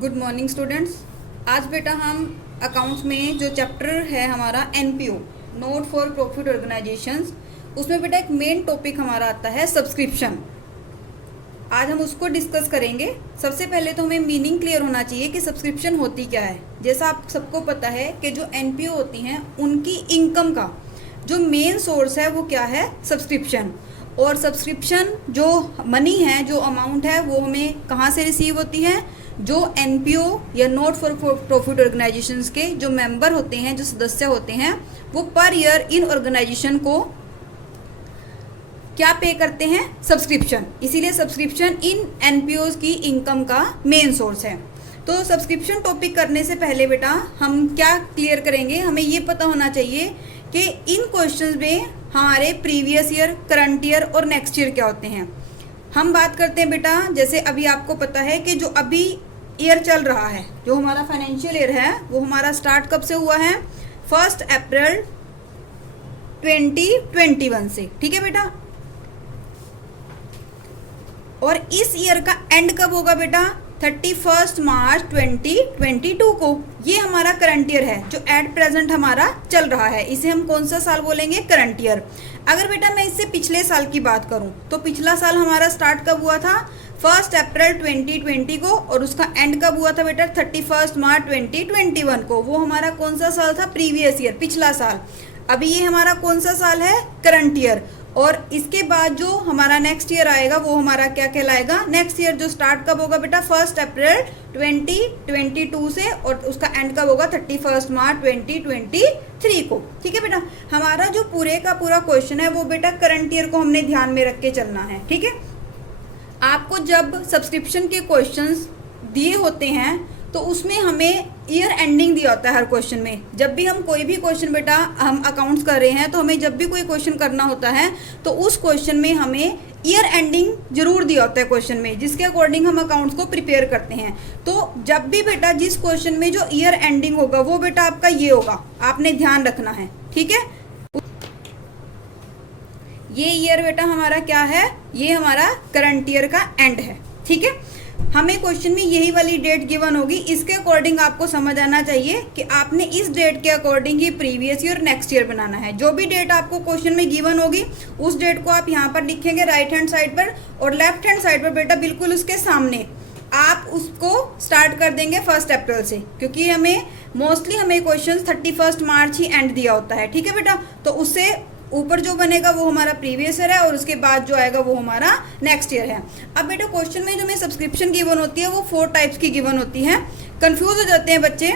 Good morning students. आज बेटा हम अकाउंट्स में जो चैप्टर है हमारा NPO note for profit organisations, उसमें बेटा एक मेन टॉपिक हमारा आता है सब्सक्रिप्शन। आज हम उसको डिस्कस करेंगे। सबसे पहले तो हमें मीनिंग क्लियर होना चाहिए कि सब्सक्रिप्शन होती क्या है। जैसा आप सबको पता है कि जो एनपीओ होती हैं उनकी इनकम का जो मेन सोर्स है वो क्या है, सब्सक्रिप्शन। और सब्सक्रिप्शन जो मनी है, जो अमाउंट है, वो हमें कहाँ से रिसीव होती है? जो एनपीओ या नॉट फॉर प्रॉफिट ऑर्गेनाइजेशंस के जो मेंबर होते हैं, जो सदस्य होते हैं, वो पर ईयर इन ऑर्गेनाइजेशन को क्या पे करते हैं? सब्सक्रिप्शन। इसीलिए सब्सक्रिप्शन इन एनपीओ की इनकम का मेन सोर्स है। तो सब्सक्रिप्शन टॉपिक करने से पहले बेटा हम क्या क्लियर करेंगे, हमें ये पता होना चाहिए कि इन क्वेश्चंस में हमारे प्रीवियस ईयर, करंट ईयर और नेक्स्ट ईयर क्या होते हैं। हम बात करते हैं बेटा, जैसे अभी आपको पता है कि जो अभी ईयर चल रहा है, जो हमारा फाइनेंशियल ईयर है, वो हमारा स्टार्ट कब से हुआ है? 1 अप्रैल 2021 से। ठीक है बेटा। और इस ईयर का एंड कब होगा बेटा? 31 मार्च 2022 को। ये हमारा करंट ईयर है जो एट प्रेजेंट हमारा चल रहा है। इसे हम कौन सा साल बोलेंगे? Current year. अगर बेटा मैं इससे पिछले साल की बात करूं तो पिछला साल हमारा स्टार्ट कब हुआ था? 1 अप्रैल 2020 को, और उसका एंड कब हुआ था बेटा? 31 मार्च 2021 को। वो हमारा कौन सा साल था? प्रीवियस ईयर, पिछला साल। अभी ये हमारा कौन सा साल है? Current year. और इसके बाद जो हमारा नेक्स्ट ईयर आएगा वो हमारा क्या कहलाएगा? नेक्स्ट ईयर जो स्टार्ट कब होगा बेटा? 1 अप्रैल 2022 से, और उसका एंड कब होगा? 31 मार्च 2023 को। ठीक है बेटा। हमारा जो पूरे का पूरा क्वेश्चन है वो बेटा करंट ईयर को हमने ध्यान में रख के चलना है। ठीक है। आपको जब सब्सक्रिप्शन के क्वेश्चंस दिए होते हैं तो उसमें हमें ईयर एंडिंग दिया होता है हर क्वेश्चन में। जब भी हम कोई भी क्वेश्चन बेटा हम अकाउंट्स कर रहे हैं तो हमें जब भी कोई क्वेश्चन करना होता है तो उस क्वेश्चन में हमें ईयर एंडिंग जरूर दिया होता है क्वेश्चन में, जिसके अकॉर्डिंग हम अकाउंट्स को प्रिपेयर करते हैं। तो जब भी बेटा जिस क्वेश्चन में जो ईयर एंडिंग होगा वो बेटा आपका ये होगा, आपने ध्यान रखना है। ठीक है। ये ईयर बेटा हमारा क्या है? ये हमारा करंट ईयर का एंड है। ठीक है। हमें क्वेश्चन में यही वाली डेट गिवन होगी। इसके अकॉर्डिंग आपको समझ आना चाहिए कि आपने इस डेट के अकॉर्डिंग ही प्रीवियस ईयर, नेक्स्ट ईयर बनाना है। जो भी डेट आपको क्वेश्चन में गिवन होगी उस डेट को आप यहाँ पर लिखेंगे राइट हैंड साइड पर, और लेफ्ट हैंड साइड पर बेटा बिल्कुल उसके सामने आप उसको स्टार्ट कर देंगे 1 अप्रैल से, क्योंकि हमें मोस्टली हमें क्वेश्चन 31 मार्च ही एंड दिया होता है। ठीक है बेटा। तो उससे ऊपर जो बनेगा वो हमारा प्रीवियस ईयर है, और उसके बाद जो आएगा वो हमारा नेक्स्ट ईयर है। अब बेटा क्वेश्चन में जो हमें सब्सक्रिप्शन गिवन होती है वो 4 टाइप्स की गिवन होती है। कंफ्यूज हो जाते हैं बच्चे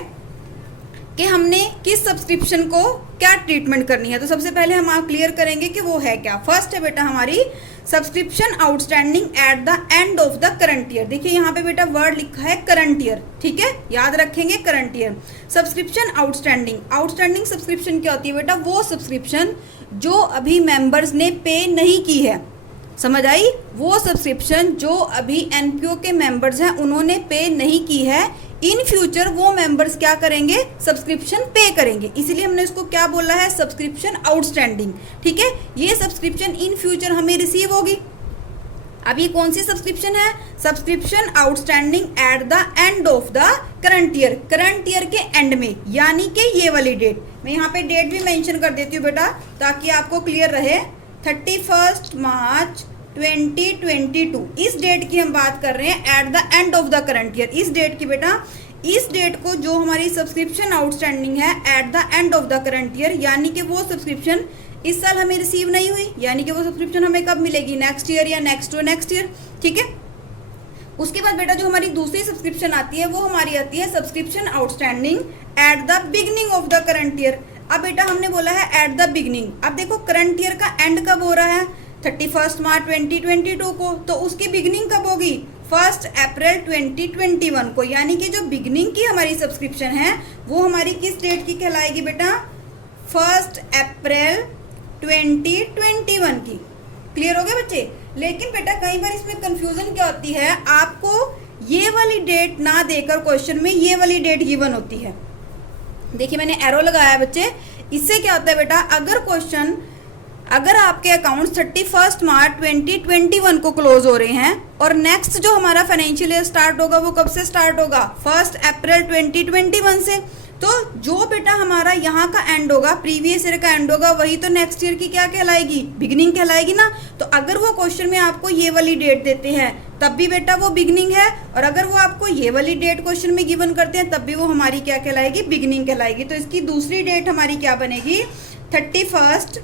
कि हमने किस सब्सक्रिप्शन को क्या ट्रीटमेंट करनी है। तो सबसे पहले हम आप क्लियर करेंगे कि वो है क्या। फर्स्ट है बेटा हमारी subscription outstanding at the end of the current year. देखिए यहाँ पे बेटा वर्ड लिखा है करंट ईयर। ठीक है, याद रखेंगे current year. Subscription outstanding, outstanding subscription क्या होती है बेटा? वो सब्सक्रिप्शन जो अभी मेंबर्स ने पे नहीं की है। समझ आई? वो सब्सक्रिप्शन जो अभी एनपीओ के मेंबर्स हैं उन्होंने पे नहीं की है, इन फ्यूचर वो मेंबर्स क्या करेंगे? सब्सक्रिप्शन पे करेंगे। इसीलिए हमने इसको क्या बोला है? Subscription outstanding. ठीक है। ये सब्सक्रिप्शन इन फ्यूचर हमें रिसीव होगी। अब ये कौन सी सब्सक्रिप्शन है? Subscription outstanding at the end of the current year, current year के एंड में, यानी कि ये वाली डेट। मैं यहाँ पे डेट भी मेंशन कर देती हूँ बेटा ताकि आपको क्लियर रहे। 31 मार्च 2022 इस डेट की हम बात कर रहे हैं, eight the end of the current year. इस डेट की बेटा, इस डेट को जो हमारी सब्सक्रिप्शन आउटस्टैंडिंग है eight the end of the current year, यानी कि वो सब्सक्रिप्शन इस साल हमें रिसीव नहीं हुई, यानी कि वो सब्सक्रिप्शन हमें कब मिलेगी? नेक्स्ट ईयर या नेक्स्ट टू नेक्स्ट ईयर। ठीक है। उसके बाद बेटा जो हमारी दूसरी सब्सक्रिप्शन आती है वो हमारी आती है subscription outstanding at the beginning of the current year. अब बेटा हमने बोला है एट द बिगनिंग। अब देखो करंट ईयर का एंड कब हो रहा है? 31 मार्च 2022 को। तो उसकी बिगनिंग कब होगी? 1 अप्रैल 2021 को। यानी कि जो बिगनिंग की हमारी सब्सक्रिप्शन है वो हमारी किस डेट की कहलाएगी बेटा? 1 अप्रैल 2021 की। क्लियर हो गया बच्चे? लेकिन बेटा कई बार इसमें कंफ्यूजन क्या होती है, आपको ये वाली डेट ना देकर क्वेश्चन में ये वाली डेट गिवन होती है। देखिए मैंने एरो लगाया बच्चे। इससे क्या होता है बेटा, अगर आपके अकाउंट्स 31 मार्च 2021 को क्लोज हो रहे हैं और नेक्स्ट जो हमारा फाइनेंशियल ईयर स्टार्ट होगा वो कब से स्टार्ट होगा? 1 अप्रैल 2021 से। तो जो बेटा हमारा यहाँ का एंड होगा, प्रीवियस ईयर का एंड होगा, वही तो नेक्स्ट ईयर की क्या कहलाएगी? बिगनिंग कहलाएगी ना। तो अगर वो क्वेश्चन में आपको ये वाली डेट देते हैं तब भी बेटा वो बिगनिंग है, और अगर वो आपको ये वाली डेट क्वेश्चन में गिवन करते हैं तब भी वो हमारी क्या कहलाएगी? बिगनिंग कहलाएगी। तो इसकी दूसरी डेट हमारी क्या बनेगी? 31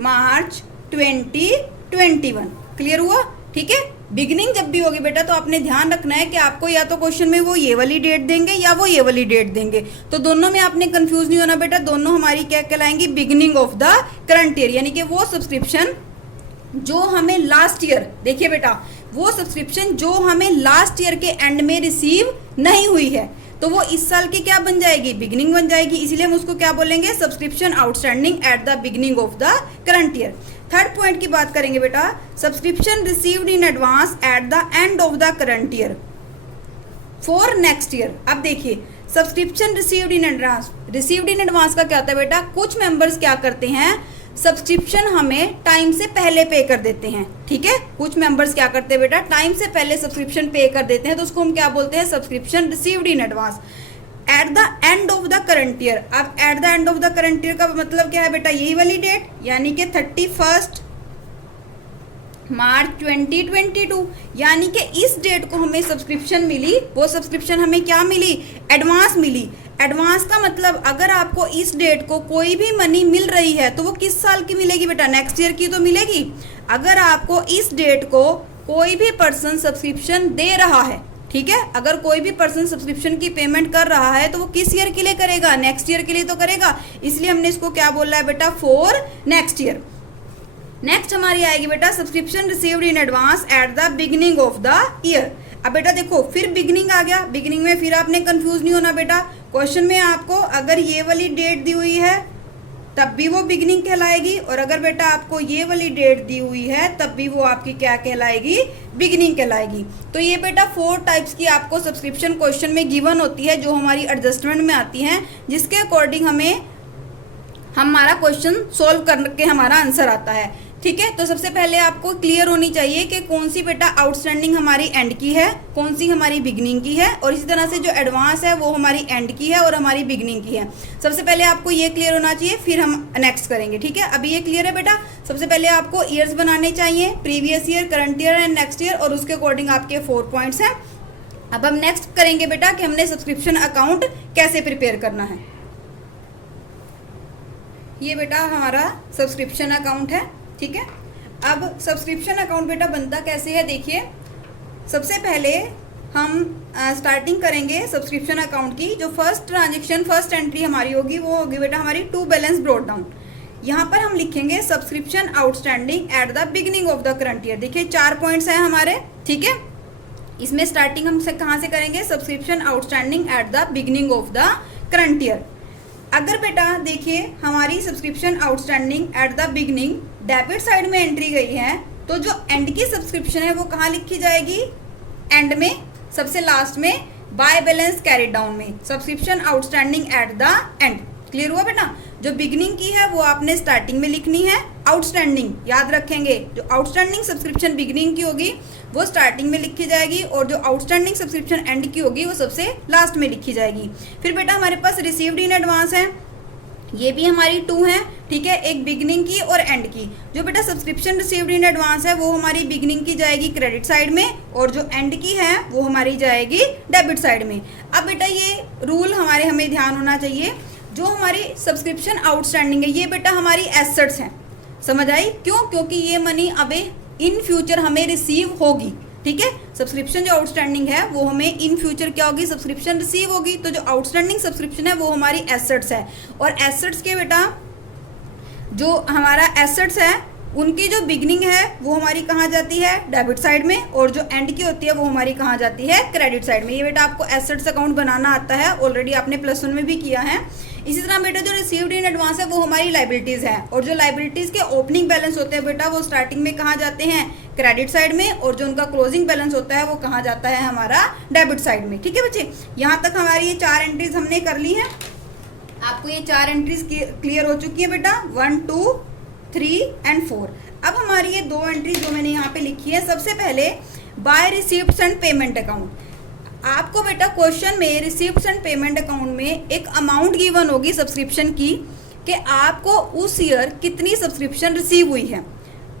मार्च 2021। क्लियर हुआ? ठीक है। बिगनिंग जब भी होगी बेटा तो आपने ध्यान रखना है कि आपको या तो क्वेश्चन में वो ये वाली डेट देंगे या वो ये वाली डेट देंगे, तो दोनों में आपने कंफ्यूज नहीं होना बेटा। दोनों हमारी क्या कहलाएंगी? Beginning of the current year, यानी कि वो सब्सक्रिप्शन जो हमें लास्ट ईयर, देखिए बेटा, वो सब्सक्रिप्शन जो हमें लास्ट ईयर के एंड में रिसीव नहीं हुई है तो वो इस साल की क्या बन जाएगी? बिगनिंग बन जाएगी। इसीलिए हम उसको क्या बोलेंगे? Subscription outstanding at the beginning of the current year. Third point की बात करेंगे बेटा, subscription received in advance at the end of the current year for next year. अब देखिए, सब्सक्रिप्शन रिसीव्ड इन एडवांस का क्या होता है बेटा? कुछ मेंबर्स क्या करते हैं, सब्सक्रिप्शन हमें टाइम से पहले पे कर देते हैं। ठीक है, कुछ मेंबर्स क्या करते हैं बेटा? टाइम से पहले सब्सक्रिप्शन पे कर देते हैं, तो उसको हम क्या बोलते हैं? Subscription received in advance at the end of the current year. अब at the end of the current year का मतलब क्या है बेटा? यही वाली डेट, यानी कि 31 मार्च 2022, यानी कि इस डेट को हमें सब्सक्रिप्शन मिली। वो सब्सक्रिप्शन हमें क्या मिली? एडवांस मिली। एडवांस का मतलब अगर आपको इस डेट को कोई भी मनी मिल रही है तो वो किस साल की मिलेगी बेटा? नेक्स्ट ईयर की तो मिलेगी। अगर आपको इस डेट को कोई भी पर्सन सब्सक्रिप्शन दे रहा है, ठीक है, अगर कोई भी पर्सन सब्सक्रिप्शन की पेमेंट कर रहा है तो वो किस ईयर के लिए करेगा? नेक्स्ट ईयर के लिए तो करेगा। इसलिए हमने इसको क्या बोला है बेटा? For next year. नेक्स्ट हमारी आएगी बेटा subscription received in advance at the beginning of the year. अब बेटा देखो, फिर बिगिनिंग आ गया। बिगिनिंग में फिर आपने कंफ्यूज नहीं होना बेटा। क्वेश्चन में आपको अगर ये वाली डेट दी हुई है तब भी वो बिगिनिंग कहलाएगी, और अगर बेटा आपको ये वाली डेट दी हुई है तब भी वो आपकी क्या कहलाएगी? बिगिनिंग कहलाएगी। तो ये बेटा 4 टाइप्स की आपको सब्सक्रिप्शन क्वेश्चन में गिवन होती है, जो हमारी एडजस्टमेंट में आती हैं, जिसके अकॉर्डिंग हमारा क्वेश्चन सोल्व करके हमारा आंसर आता है। ठीक है, तो सबसे पहले आपको क्लियर होनी चाहिए कि कौन सी बेटा आउटस्टैंडिंग हमारी एंड की है, कौन सी हमारी बिगनिंग की है, और इसी तरह से जो एडवांस है वो हमारी एंड की है और हमारी बिगनिंग की है। सबसे पहले आपको ये क्लियर होना चाहिए, फिर हम नेक्स्ट करेंगे। ठीक है, अभी ये क्लियर है बेटा। सबसे पहले आपको ईयर्स बनाने चाहिए, previous year, current year and next year, और उसके अकॉर्डिंग आपके 4 पॉइंट्स हैं। अब हम नेक्स्ट करेंगे बेटा कि हमने सब्सक्रिप्शन अकाउंट कैसे प्रिपेयर करना है। ये बेटा हमारा सब्सक्रिप्शन अकाउंट है। ठीक है, अब सब्सक्रिप्शन अकाउंट बेटा बनता कैसे है? देखिए, सबसे पहले हम स्टार्टिंग करेंगे सब्सक्रिप्शन अकाउंट की। जो फर्स्ट ट्रांजेक्शन, फर्स्ट एंट्री हमारी होगी वो होगी बेटा हमारी टू बैलेंस ब्रॉट डाउन। यहाँ पर हम लिखेंगे subscription outstanding at the beginning of the current year. देखिए 4 पॉइंट्स हैं हमारे। ठीक है, इसमें स्टार्टिंग हम कहाँ से करेंगे? Subscription outstanding at the beginning of the current year. अगर बेटा देखिए हमारी subscription outstanding at the beginning debit side में एंट्री गई है, तो जो एंड की सब्सक्रिप्शन है वो कहाँ लिखी जाएगी? एंड में, सबसे लास्ट में, बाय बैलेंस कैरिड डाउन में, subscription outstanding at the and. Clear हुआ बेटा? जो बिगनिंग की है वो आपने स्टार्टिंग में लिखनी है, आउटस्टैंडिंग याद रखेंगे, जो आउटस्टैंडिंग सब्सक्रिप्शन बिगनिंग की होगी वो स्टार्टिंग में लिखी जाएगी, और जो आउटस्टैंडिंग सब्सक्रिप्शन एंड की होगी वो सबसे लास्ट में लिखी जाएगी। फिर बेटा हमारे पास रिसीव्ड इन एडवांस है, ये भी हमारी 2 है। ठीक है, एक बिगनिंग की और एंड की। जो बेटा सब्सक्रिप्शन रिसीव्ड इन एडवांस है वो हमारी बिगनिंग की जाएगी क्रेडिट साइड में, और जो एंड की है वो हमारी जाएगी डेबिट साइड में। अब बेटा ये रूल हमें ध्यान होना चाहिए, जो हमारी सब्सक्रिप्शन आउटस्टैंडिंग है ये बेटा हमारी एसेट्स हैं। समझ आई? क्यों? क्योंकि ये मनी अबे इन फ्यूचर हमें रिसीव होगी। ठीक है, सब्सक्रिप्शन जो आउटस्टैंडिंग है वो हमें इन फ्यूचर क्या होगी? सब्सक्रिप्शन रिसीव होगी। तो जो आउटस्टैंडिंग सब्सक्रिप्शन है वो हमारी एसेट्स है, और एसेट्स के बेटा जो हमारा एसेट्स है उनकी जो बिगनिंग है वो हमारी कहाँ जाती है? डेबिट साइड में, और जो एंड की होती है वो हमारी कहाँ जाती है? क्रेडिट साइड में। ये बेटा आपको एसेट्स अकाउंट बनाना आता है, ऑलरेडी आपने +1 में भी किया है। इसी तरह बेटा जो रिसीव्ड इन एडवांस है वो हमारी लाइबिलिटीज़ है, और जो लाइबिलिटीज़ के ओपनिंग बैलेंस होते हैं बेटा वो स्टार्टिंग में कहाँ जाते हैं? क्रेडिट साइड में, और जो उनका क्लोजिंग बैलेंस होता है वो कहाँ जाता है? हमारा डेबिट साइड में। ठीक है बच्चे, यहाँ तक हमारी ये 4 एंट्रीज हमने कर ली है। आपको ये 4 एंट्रीज क्लियर हो चुकी है बेटा, 1, 2, 3 एंड 4। अब हमारी ये दो एंट्री जो मैंने यहाँ पे लिखी है, सबसे पहले by receipts and payment account. आपको बेटा क्वेश्चन में रिसीप्ट्स एंड पेमेंट अकाउंट में एक अमाउंट गिवन होगी सब्सक्रिप्शन की कि आपको उस ईयर कितनी सब्सक्रिप्शन रिसीव हुई है।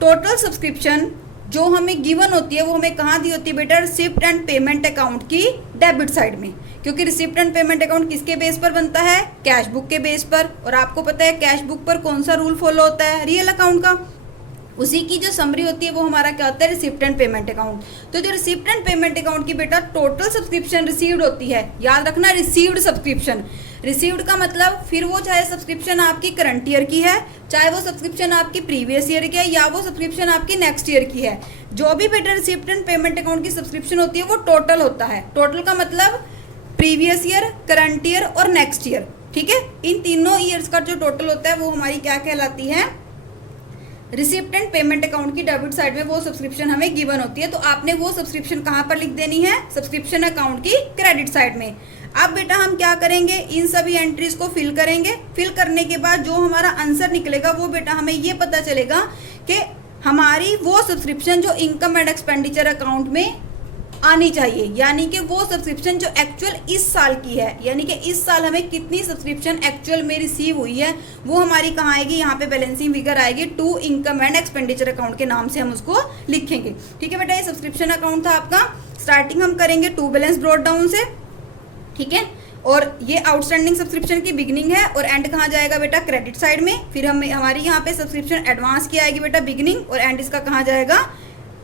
टोटल सब्सक्रिप्शन जो हमें गिवन होती है वो हमें कहाँ दी होती है बेटा, रिसिप्ट एंड पेमेंट अकाउंट की डेबिट साइड में, क्योंकि रिसिप्ट एंड पेमेंट अकाउंट किसके बेस पर बनता है, कैश बुक के बेस पर। और आपको पता है कैश बुक पर कौन सा रूल फॉलो होता है, रियल अकाउंट का। उसी की जो समरी होती है वो हमारा क्या होता है, रिसिप्ट एंड पेमेंट अकाउंट। तो जो रिसिप्ट एंड पेमेंट अकाउंट की बेटा टोटल सब्सक्रिप्शन रिसीव्ड होती है, याद रखना रिसीव्ड सब्सक्रिप्शन। रिसीव्ड का मतलब फिर वो चाहे सब्सक्रिप्शन आपकी करंट ईयर की है, चाहे वो सब्सक्रिप्शन आपकी प्रीवियस ईयर की है, या वो सब्सक्रिप्शन आपकी नेक्स्ट ईयर की है। जो भी बेटा रिसिप्ट एंड पेमेंट अकाउंट की सब्सक्रिप्शन होती है वो टोटल होता है। टोटल का मतलब प्रीवियस ईयर, करंट ईयर और नेक्स्ट ईयर, ठीक है। इन तीनों ईयर्स का जो टोटल होता है वो हमारी क्या कहलाती है, रिसिप्ट एंड पेमेंट अकाउंट की डेबिट साइड में वो सब्सक्रिप्शन हमें गिवन होती है। तो आपने वो सब्सक्रिप्शन कहाँ पर लिख देनी है, सब्सक्रिप्शन अकाउंट की क्रेडिट साइड में। अब बेटा हम क्या करेंगे, इन सभी एंट्रीज को फिल करेंगे। फिल करने के बाद जो हमारा आंसर निकलेगा वो बेटा हमें ये पता चलेगा कि हमारी वो सब्सक्रिप्शन जो इनकम एंड एक्सपेंडिचर अकाउंट में आनी चाहिए, यानी कि वो सब्सक्रिप्शन जो एक्चुअल इस साल की है, यानी कि इस साल हमें कितनी सब्सक्रिप्शन एक्चुअल में रिसीव हुई है वो हमारी कहाँ आएगी, यहाँ पे बैलेंसिंग फिगर आएगी to income and expenditure account के नाम से हम उसको लिखेंगे। ठीक है बेटा, ये सब्सक्रिप्शन अकाउंट था आपका। स्टार्टिंग हम करेंगे टू बैलेंस ब्रॉट डाउन से, ठीक है। और ये आउटस्टैंडिंग सब्सक्रिप्शन की बिगिनिंग है और एंड कहाँ जाएगा बेटा, क्रेडिट साइड में। फिर हम हमारी यहाँ पे सब्सक्रिप्शन एडवांस की आएगी बेटा बिगिनिंग, और एंड इसका कहाँ जाएगा,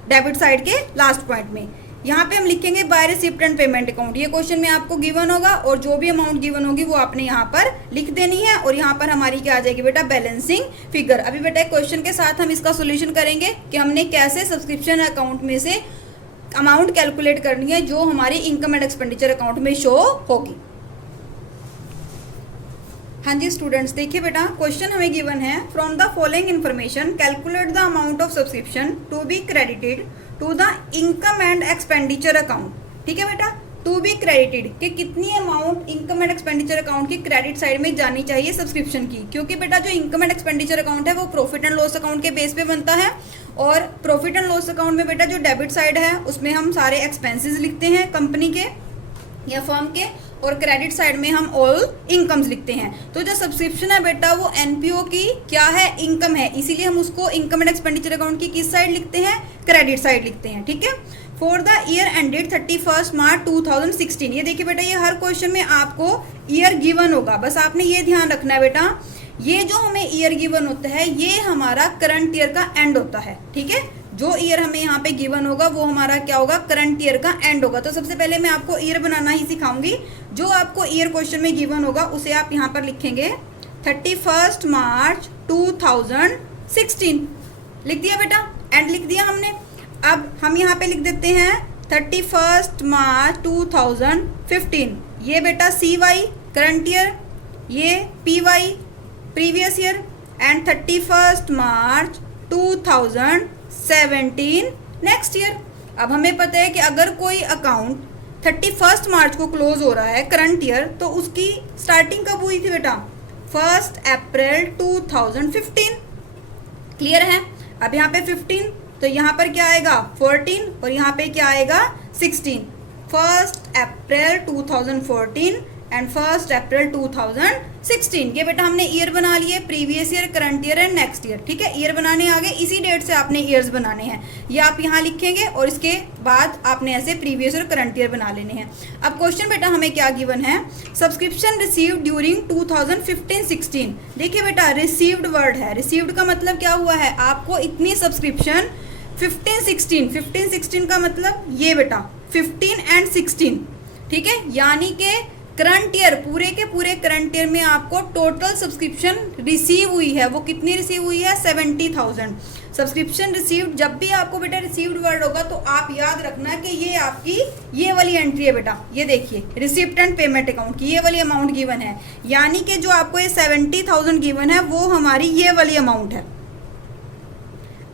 डेबिट साइड के लास्ट पॉइंट में। यहाँ पे हम लिखेंगे by receipt and payment account. ये क्वेश्चन में आपको गिवन होगा और जो भी अमाउंट गिवन होगी वो आपने यहाँ पर लिख देनी है। और यहाँ पर हमारी क्या आ जाएगी बेटा, बैलेंसिंग फिगर। अभी बेटा क्वेश्चन के साथ हम इसका सोल्यूशन करेंगे कि हमने कैसे सब्सक्रिप्शन अकाउंट में से अमाउंट कैलकुलेट करनी है जो हमारी इनकम एंड एक्सपेंडिचर अकाउंट में शो होगी। हाँ जी स्टूडेंट्स, देखिए बेटा क्वेश्चन हमें गिवन है, from the following information calculate the amount of subscription to be credited to the income and expenditure account. ठीक है बेटा, टू बी क्रेडिटेड कि कितनी amount income and expenditure account की क्रेडिट साइड में जानी चाहिए सब्सक्रिप्शन की, क्योंकि बेटा जो इनकम एंड एक्सपेंडिचर अकाउंट है वो प्रॉफिट एंड लॉस अकाउंट के बेस पे बनता है। और प्रॉफिट एंड लॉस अकाउंट में बेटा जो डेबिट साइड है उसमें हम सारे एक्सपेंसेस लिखते हैं कंपनी के या फर्म के, और क्रेडिट साइड में हम ऑल इनकम्स लिखते हैं। तो जो सब्सक्रिप्शन है बेटा वो एनपीओ की क्या है, इनकम है, इसीलिए हम उसको इनकम एंड एक्सपेंडिचर अकाउंट की किस साइड लिखते हैं, क्रेडिट साइड लिखते हैं। ठीक है। फॉर द ईयर एंडेड 31 मार्च 2016, ये देखिए बेटा ये हर क्वेश्चन में आपको ईयर गिवन होगा, बस आपने ये ध्यान रखना है बेटा, ये जो हमें ईयर गिवन होता है ये हमारा करंट ईयर का एंड होता है। ठीक है, जो ईयर हमें यहाँ पे गिवन होगा वो हमारा क्या होगा, करंट ईयर का एंड होगा। तो सबसे पहले मैं आपको ईयर बनाना ही सिखाऊंगी। जो आपको ईयर क्वेश्चन में गिवन होगा उसे आप यहाँ पर लिखेंगे 31 मार्च 2016, लिख दिया बेटा, एंड लिख दिया हमने। अब हम यहाँ पे लिख देते हैं 31 मार्च 2015, ये बेटा CY करंट ईयर, ये PY previous year, and 31 March 2017 next year. अब हमें पता है कि अगर कोई अकाउंट 31 मार्च को क्लोज हो रहा है करंट ईयर, तो उसकी स्टार्टिंग कब हुई थी बेटा, 1 अप्रैल 2015। क्लियर है। अब यहाँ पे 15, तो यहाँ पर क्या आएगा 14, और यहाँ पे क्या आएगा 16। 1 अप्रैल 2014 एंड 1 अप्रैल 2016। ये बेटा हमने ईयर बना लिए, previous year, current year and next year. ठीक है, ईयर बनाने आगे इसी डेट से आपने ईयर्स बनाने हैं, ये आप यहाँ लिखेंगे और इसके बाद आपने ऐसे प्रीवियस और करंट ईयर बना लेने हैं। अब क्वेश्चन बेटा हमें क्या गिवन है, सब्सक्रिप्शन रिसीव्ड ड्यूरिंग 2015-16। देखिए बेटा रिसीव्ड वर्ड है, रिसीव्ड का मतलब क्या हुआ है, आपको इतनी सब्सक्रिप्शन 15-16 का मतलब ये बेटा 15 एंड 16। ठीक है, यानी कि करंट ईयर पूरे के पूरे करंट ईयर में आपको टोटल सब्सक्रिप्शन रिसीव हुई है, वो कितनी रिसीव हुई है 70,000 सब्सक्रिप्शन रिसीव्ड। जब भी आपको बेटा रिसीव्ड वर्ड होगा तो आप याद रखना कि ये आपकी ये वाली एंट्री है बेटा, ये देखिए रिसिप्ट एंड पेमेंट अकाउंट की ये वाली अमाउंट गिवन है, यानी कि जो आपको ये 70,000 गिवन है वो हमारी ये वाली अमाउंट है।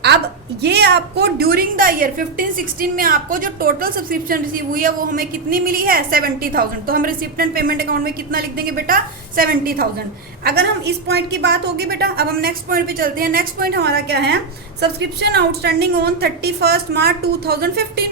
अब ये आपको ड्यूरिंग द ईयर 15-16 में आपको जो टोटल सब्सक्रिप्शन रिसीव हुई है वो हमें कितनी मिली है 70,000। तो हम रिसिप्टेंट पेमेंट अकाउंट में कितना लिख देंगे बेटा 70,000। अगर हम इस पॉइंट की बात होगी बेटा, अब हम नेक्स्ट पॉइंट पे चलते हैं। नेक्स्ट पॉइंट हमारा क्या है, subscription outstanding on 31 March 2015।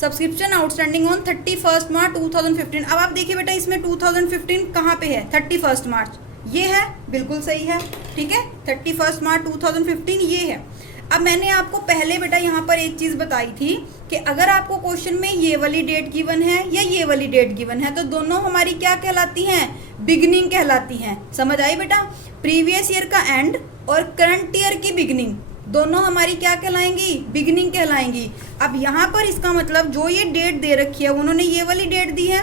Subscription outstanding on 31 मार्च 2015। अब आप देखिए बेटा इसमें 2015 कहाँ पे है, 31 मार्च ये है, बिल्कुल सही है, ठीक है, 31 मार्च 2015 ये है। अब मैंने आपको पहले बेटा यहाँ पर एक चीज़ बताई थी कि अगर आपको क्वेश्चन में ये वाली डेट गिवन है या ये वाली डेट गिवन है तो दोनों हमारी क्या कहलाती हैं, बिगनिंग कहलाती हैं। समझ आई बेटा, प्रीवियस ईयर का एंड और करंट ईयर की बिगनिंग दोनों हमारी क्या कहलाएंगी, बिगनिंग कहलाएंगी। अब यहाँ पर इसका मतलब जो ये डेट दे रखी है उन्होंने ये वाली डेट दी है।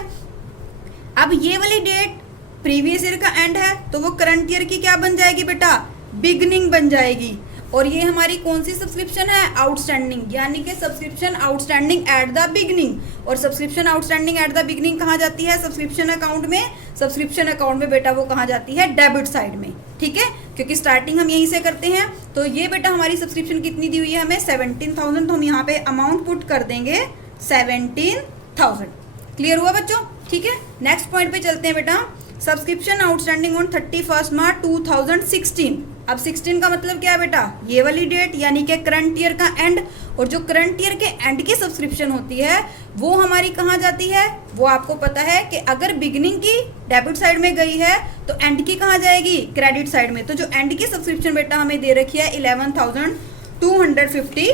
अब ये वाली डेट प्रीवियस ईयर का एंड है तो वो करंट ईयर की क्या बन जाएगी बेटा, बिगनिंग बन जाएगी। और ये हमारी कौन सी सब्सक्रिप्शन है, आउटस्टैंडिंग, यानी कि subscription outstanding at the beginning. और subscription outstanding at the beginning कहाँ जाती है, सब्सक्रिप्शन अकाउंट में। सब्सक्रिप्शन अकाउंट में बेटा वो कहाँ जाती है, डेबिट साइड में, ठीक है, क्योंकि स्टार्टिंग हम यहीं से करते हैं। तो ये बेटा हमारी सब्सक्रिप्शन कितनी दी हुई है हमें 17,000, तो हम यहाँ पे अमाउंट पुट कर देंगे 17,000। क्लियर हुआ बच्चों, ठीक है। नेक्स्ट पॉइंट पे चलते हैं बेटा, सब्सक्रिप्शन आउटस्टैंडिंग ऑन 31 मार्च 2016। अब 16 का मतलब क्या है बेटा, ये वाली डेट यानी कि करंट ईयर का एंड। और जो करंट ईयर के एंड की सब्सक्रिप्शन होती है वो हमारी कहाँ जाती है, वो आपको पता है कि अगर बिगिनिंग की डेबिट साइड में गई है तो एंड की कहाँ जाएगी, क्रेडिट साइड में। तो जो एंड की सब्सक्रिप्शन बेटा हमें दे रखी है 11,250,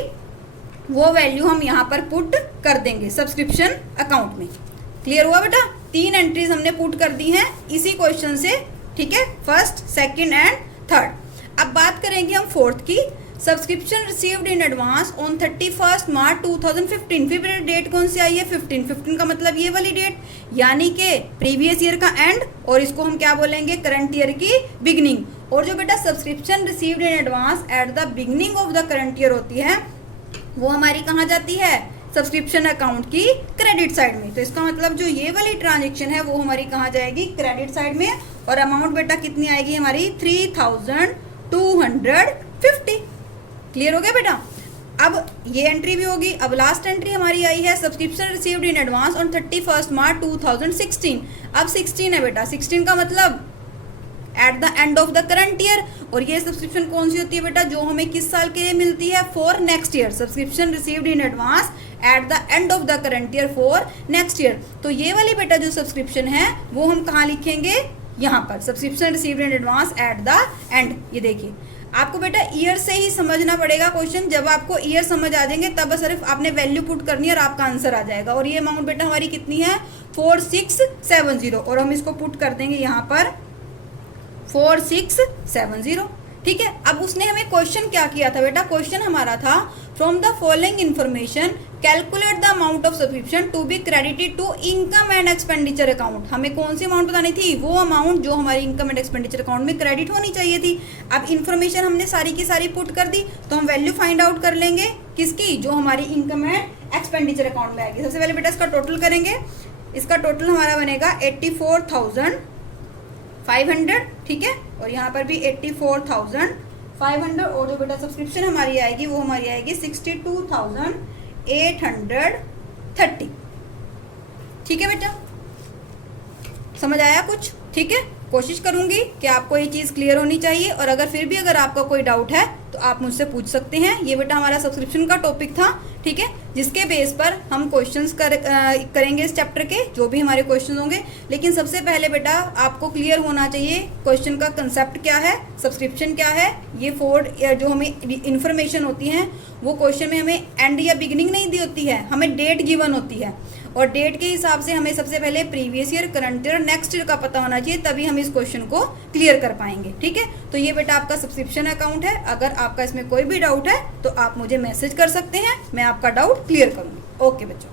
वो वैल्यू हम यहाँ पर पुट कर देंगे सब्सक्रिप्शन अकाउंट में। क्लियर हुआ बेटा, 3 एंट्रीज हमने पुट कर दी हैं इसी क्वेश्चन से, ठीक है, फर्स्ट, सेकंड एंड थर्ड। अब बात करेंगे हम फोर्थ की, subscription received in advance on 31 मार्च 2015। फिर बेटा डेट कौन सी आई है, 15 का मतलब ये वाली डेट, यानी कि प्रीवियस ईयर का एंड, और इसको हम क्या बोलेंगे, करंट ईयर की बिगनिंग। और जो बेटा subscription received in advance at the beginning of the current year होती है वो हमारी कहाँ जाती है, सब्सक्रिप्शन अकाउंट की क्रेडिट साइड में। तो इसका मतलब जो ये वाली ट्रांजेक्शन है वो हमारी कहाँ जाएगी, क्रेडिट साइड में। और अमाउंट बेटा कितनी आएगी हमारी 3,250। क्लियर हो गया बेटा। अब ये एंट्री भी होगी। अब लास्ट एंट्री हमारी आई है, subscription received in advance on 31 मार्च 2016। अब 16 है बेटा, 16 का मतलब eight the end of the current year. और ये सब्सक्रिप्शन कौन सी होती है बेटा, जो हमें किस साल के लिए मिलती है, for next year. Subscription received in advance at the end of the current year for next year. तो ये वाली बेटा जो सब्सक्रिप्शन है वो हम कहाँ लिखेंगे, यहाँ पर, subscription received in advance at the and. ये देखिए आपको बेटा ईयर से ही समझना पड़ेगा क्वेश्चन। जब आपको ईयर समझ आ जाएंगे तब सिर्फ आपने वैल्यू पुट करनी है और आपका आंसर आ जाएगा। और ये अमाउंट बेटा हमारी कितनी है 4670, और हम इसको पुट कर देंगे यहाँ पर 4670, ठीक है। अब उसने हमें क्वेश्चन क्या किया था बेटा, क्वेश्चन हमारा था from the following information calculate the amount of subscription to be credited to income and expenditure account. हमें कौन सी अमाउंट बतानी थी, वो अमाउंट जो हमारी इनकम एंड एक्सपेंडिचर अकाउंट में क्रेडिट होनी चाहिए थी। अब इन्फॉर्मेशन हमने सारी की सारी पुट कर दी, तो हम वैल्यू फाइंड आउट कर लेंगे किसकी, जो हमारी इनकम एंड एक्सपेंडिचर अकाउंट में आएगी। सबसे पहले बेटा इसका टोटल करेंगे। इसका टोटल हमारा बनेगा 84,500, ठीक है, और यहाँ पर भी 84,500। और जो बेटा सब्सक्रिप्शन हमारी आएगी वो हमारी आएगी 62,830, ठीक है बेटा। समझ आया कुछ, ठीक है। कोशिश करूंगी कि आपको ये चीज़ क्लियर होनी चाहिए, और अगर फिर भी अगर आपका कोई डाउट है तो आप मुझसे पूछ सकते हैं। ये बेटा हमारा सब्सक्रिप्शन का टॉपिक था, ठीक है, जिसके बेस पर हम क्वेश्चंस करेंगे इस चैप्टर के, जो भी हमारे क्वेश्चंस होंगे। लेकिन सबसे पहले बेटा आपको क्लियर होना चाहिए क्वेश्चन का कंसेप्ट क्या है, सब्सक्रिप्शन क्या है। ये 4 जो हमें इन्फॉर्मेशन होती हैं वो क्वेश्चन में हमें एंड या बिगिनिंग नहीं दी होती है, हमें डेट गिवन होती है। और डेट के हिसाब से हमें सबसे पहले previous year, current year, next year का पता होना चाहिए, तभी हम इस क्वेश्चन को क्लियर कर पाएंगे, ठीक है। तो ये बेटा आपका सब्सक्रिप्शन अकाउंट है। अगर आपका इसमें कोई भी डाउट है तो आप मुझे मैसेज कर सकते हैं, मैं आपका डाउट क्लियर करूँगी। ओके बच्चों।